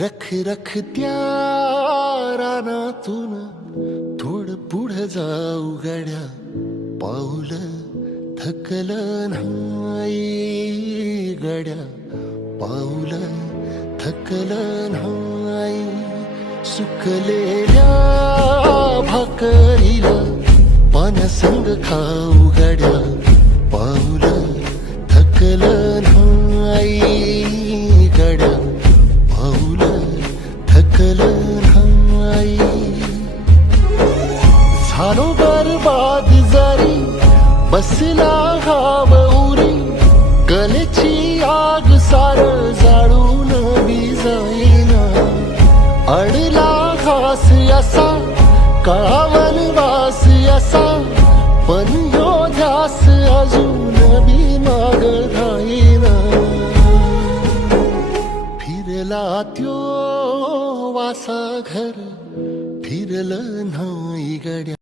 रख रख त्या रानातून थोडं पुढं जाऊ गड्या, पाऊल थकलं नाही गड्या, पाऊल थकलं नाही. सुकलेल्या भाकरीला पाण्यासंग खाऊ गड्या, पाऊल थकलं नाही गड्या, पाऊल थकलं नाही. झालो बरबाद जरी बसला घाव उरी, कलेची आग सार जाळून बी जाईना. अडला घास असा काळा वनवास असा, पण यो ध्यास अजून बी माग राहीना. फिरला त्यो वासा घर, फिरलं नाही गड्या.